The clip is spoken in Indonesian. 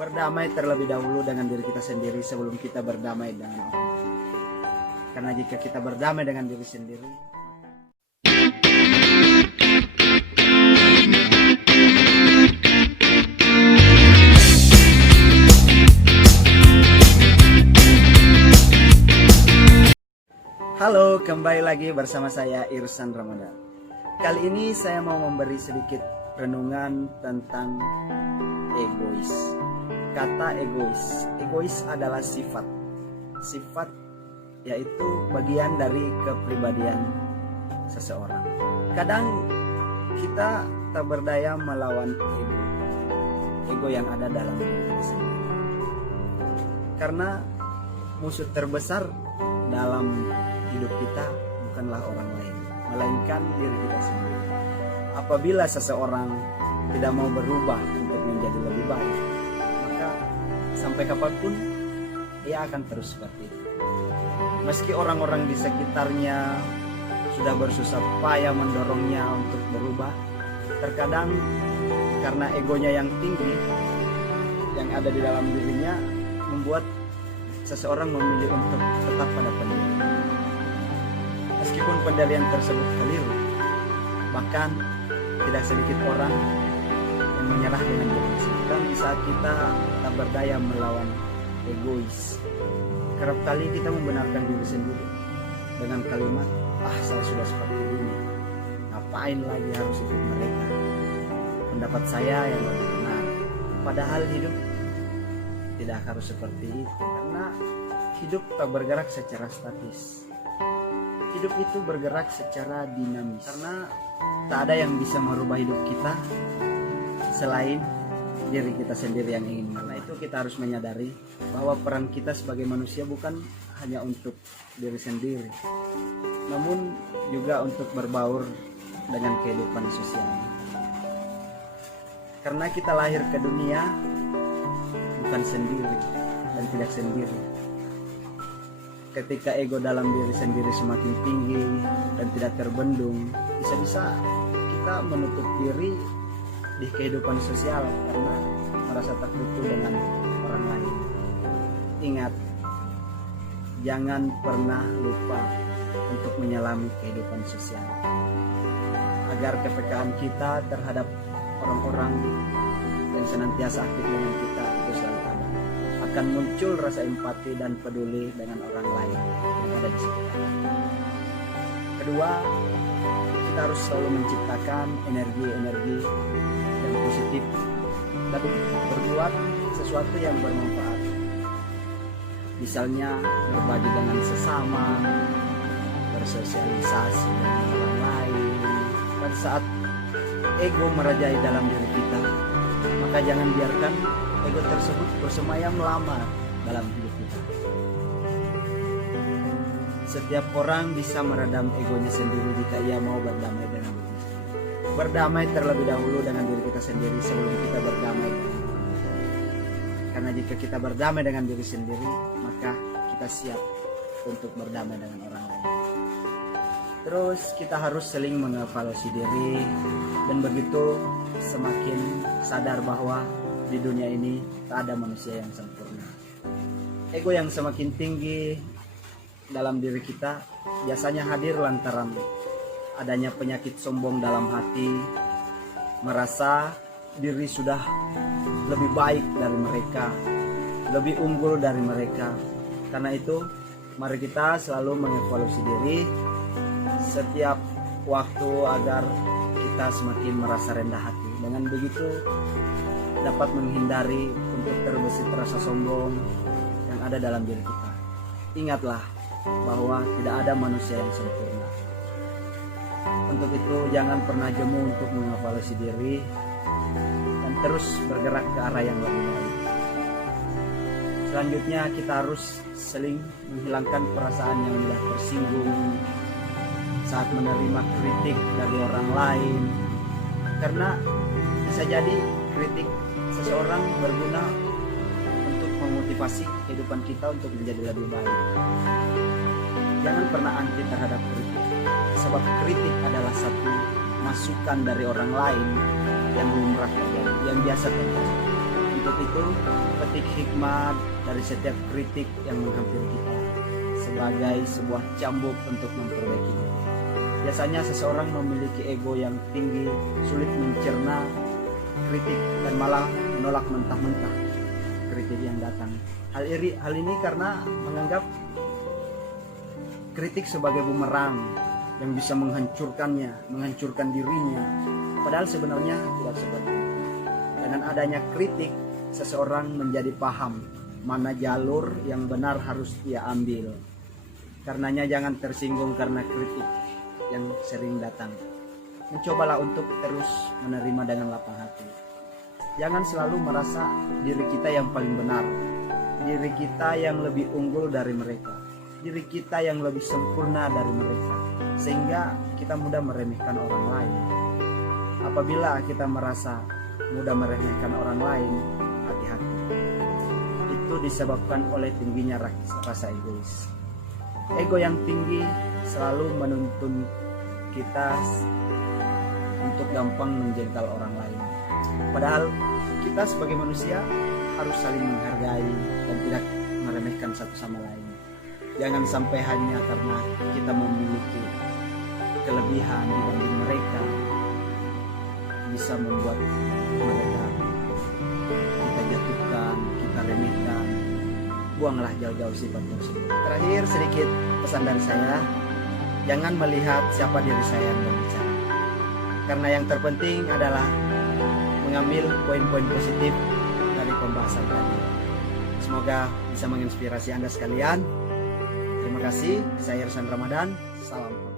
Berdamai terlebih dahulu dengan diri kita sendiri sebelum kita berdamai dengan orang. Karena jika kita berdamai dengan diri sendiri, halo, kembali lagi bersama saya Irsan Ramadan. Kali ini saya mau memberi sedikit renungan tentang egois. Kata egois adalah sifat yaitu bagian dari kepribadian seseorang. Kadang kita tak berdaya melawan ego yang ada dalam diri kita sendiri. Karena musuh terbesar dalam hidup kita bukanlah orang lain, melainkan diri kita sendiri. Apabila seseorang tidak mau berubah untuk menjadi lebih baik, maka sampai kapanpun dia akan terus seperti itu. Meski orang-orang di sekitarnya sudah bersusah payah mendorongnya untuk berubah, terkadang karena egonya yang tinggi yang ada di dalam dirinya membuat seseorang memilih untuk tetap pada pendirian. Meskipun pendirian tersebut keliru, bahkan tidak sedikit orang yang menyerah dengan diri sendiri. Dan di saat kita tak berdaya melawan egois, kerap kali kita membenarkan diri sendiri dengan kalimat, saya sudah seperti ini, ngapain lagi harus ikut mereka, pendapat saya yang lebih benar. Padahal hidup tidak harus seperti itu, karena hidup tak bergerak secara statis. Hidup itu bergerak secara dinamis, karena tak ada yang bisa merubah hidup kita selain diri kita sendiri yang ingin. Karena itu kita harus menyadari bahwa peran kita sebagai manusia bukan hanya untuk diri sendiri, namun juga untuk berbaur dengan kehidupan sosial. Karena kita lahir ke dunia bukan sendiri dan tidak sendiri. Ketika ego dalam diri sendiri semakin tinggi dan tidak terbendung, bisa-bisa kita menutup diri di kehidupan sosial karena merasa tertutup dengan orang lain. Ingat, jangan pernah lupa untuk menyelami kehidupan sosial, agar kepekaan kita terhadap orang-orang yang senantiasa aktif dengan kita itu selalu ada. Akan muncul rasa empati dan peduli dengan orang lain yang ada di sekitar. Kedua, kita harus selalu menciptakan energi yang positif dan berbuat sesuatu yang bermanfaat. Misalnya berbagi dengan sesama, bersosialisasi dengan orang lain. Pada saat ego merajai dalam diri kita, maka jangan biarkan ego tersebut bersemayam lama dalam hidup kita. Setiap orang bisa meredam egonya sendiri jika ia mau berdamai dengan diri sendiri. Berdamai terlebih dahulu dengan diri kita sendiri sebelum kita berdamai dengan orang lain. Karena jika kita berdamai dengan diri sendiri, maka kita siap untuk berdamai dengan orang lain. Terus kita harus saling mengevaluasi diri, dan begitu semakin sadar bahwa di dunia ini tak ada manusia yang sempurna. Ego yang semakin tinggi dalam diri kita biasanya hadir lantaran adanya penyakit sombong dalam hati, merasa diri sudah lebih baik dari mereka, lebih unggul dari mereka. Karena itu, mari kita selalu mengevaluasi diri setiap waktu agar kita semakin merasa rendah hati. Dengan begitu dapat menghindari untuk terbesit rasa sombong yang ada dalam diri kita. Ingatlah bahwa tidak ada manusia yang sempurna. Untuk itu jangan pernah jemu untuk mengevaluasi diri dan terus bergerak ke arah yang lebih baik. Selanjutnya kita harus saling menghilangkan perasaan yang mudah tersinggung saat menerima kritik dari orang lain, karena bisa jadi kritik seseorang berguna untuk memotivasi kehidupan kita untuk menjadi lebih baik. Jangan pernah anti terhadap kritik, sebab kritik adalah satu masukan dari orang lain yang lumrah terjadi, yang biasa terjadi. Untuk untuk itu, petik hikmat dari setiap kritik yang menghampiri kita sebagai sebuah cambuk untuk memperbaiki diri. Biasanya seseorang memiliki ego yang tinggi, sulit mencerna kritik dan malah menolak mentah-mentah kritik yang datang. Hal ini karena menganggap kritik sebagai bumerang yang bisa menghancurkannya, menghancurkan dirinya. Padahal sebenarnya tidak seperti itu. Dengan adanya kritik, seseorang menjadi paham mana jalur yang benar harus ia ambil. Karenanya jangan tersinggung karena kritik yang sering datang. Mencobalah untuk terus menerima dengan lapang hati. Jangan selalu merasa diri kita yang paling benar, diri kita yang lebih unggul dari mereka, diri kita yang lebih sempurna dari mereka, sehingga kita mudah meremehkan orang lain. Apabila kita merasa mudah meremehkan orang lain, hati-hati. Itu disebabkan oleh tingginya rasa egois. Ego yang tinggi selalu menuntun kita untuk gampang menjengkel orang lain. Padahal kita sebagai manusia harus saling menghargai dan tidak meremehkan satu sama lain. Jangan sampai hanya karena kita memiliki kelebihan dibanding mereka bisa membuat mereka kita jatuhkan, kita remehkan. Buanglah jauh-jauh sifat tersebut. Terakhir sedikit pesan dari saya, jangan melihat siapa diri saya yang berbicara. Karena yang terpenting adalah mengambil poin-poin positif dari pembahasan tadi. Semoga bisa menginspirasi Anda sekalian. Terima kasih. Saya Irsan Ramadan. Salam.